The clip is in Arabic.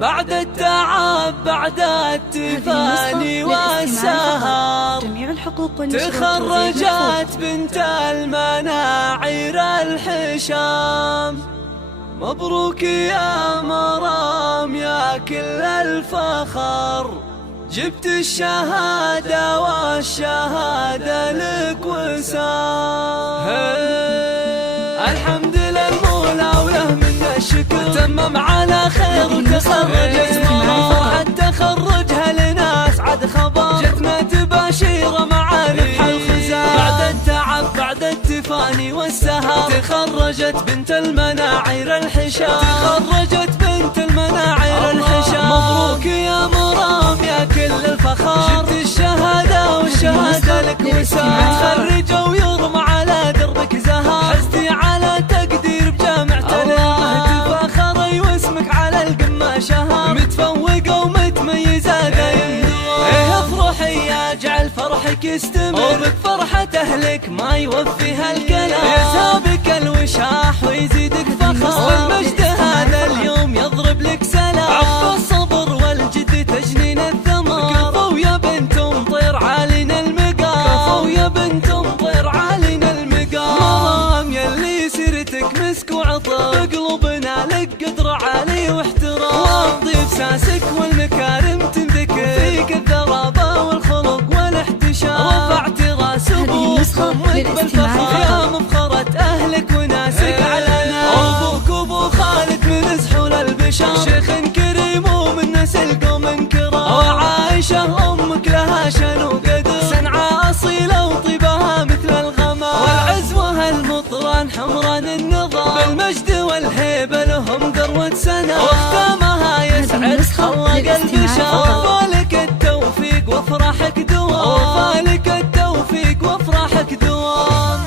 بعد التعب بعد التفاني والسهر تخرجت بنت المناعير الحشام. مبروك يا مرام يا كل الفخر، جبت الشهادة والشهادة لك وسام. الحمد للمولى وله منا الشكر، تمم على خير وتخرجت مرام. تخرجها لنا اسعد خبر، جتنا تباشير مع ربح الخزام. بعد التعب بعد التفاني والسهر تخرجت بنت المناعير الحشام. تخرجت بنت المناعير الحشام. مبروك يا مرام يا كل الفخر، جبت الشهادة والشهادة لك وسام. تخرج ويرمى على دربك زهر، حزتي على تقدير بجامعة الأمة. تفاخري واسمك على القمة شهر، متفوقة ومتميزة دايم. افرحي يا جعل فرحك يستمر، وبك فرحة أهلك ما يوفيها الكلام. يسابك الوشاح ويزيدك فخر، والمجد هذا اليوم يضرب لك سلام. عقب الصبر والجد تجنين الثمر، كفو يا بنت مطير علينا المقام. كفو يا بنت مطير علينا المقام. مرام يلي سيرتك مسك وعطر، قلوبنا لك قدر عالي واحترام. والضيف ساسك والمكارم تنذكر، فيك الذرابة والخلق والاحتشام. رفعت راس ابوك بالفخر، يا مفخرة اهلك وناسك علنا. ابوك ابو خالد من زحول البشر، شيخ كريم ومن نسل قوم كرام. وعائشة امك لها شان وقدر، سنعة اصيلة وطيبها مثل الغمام. والعزوة المطران حمران النظام، بالمجد والهيبة لهم ذروة سنة. واختامها يسعد خلق البشر، وفالك التوفيق وافراحك دوام. وفالك التوفيق وافراحك دوام.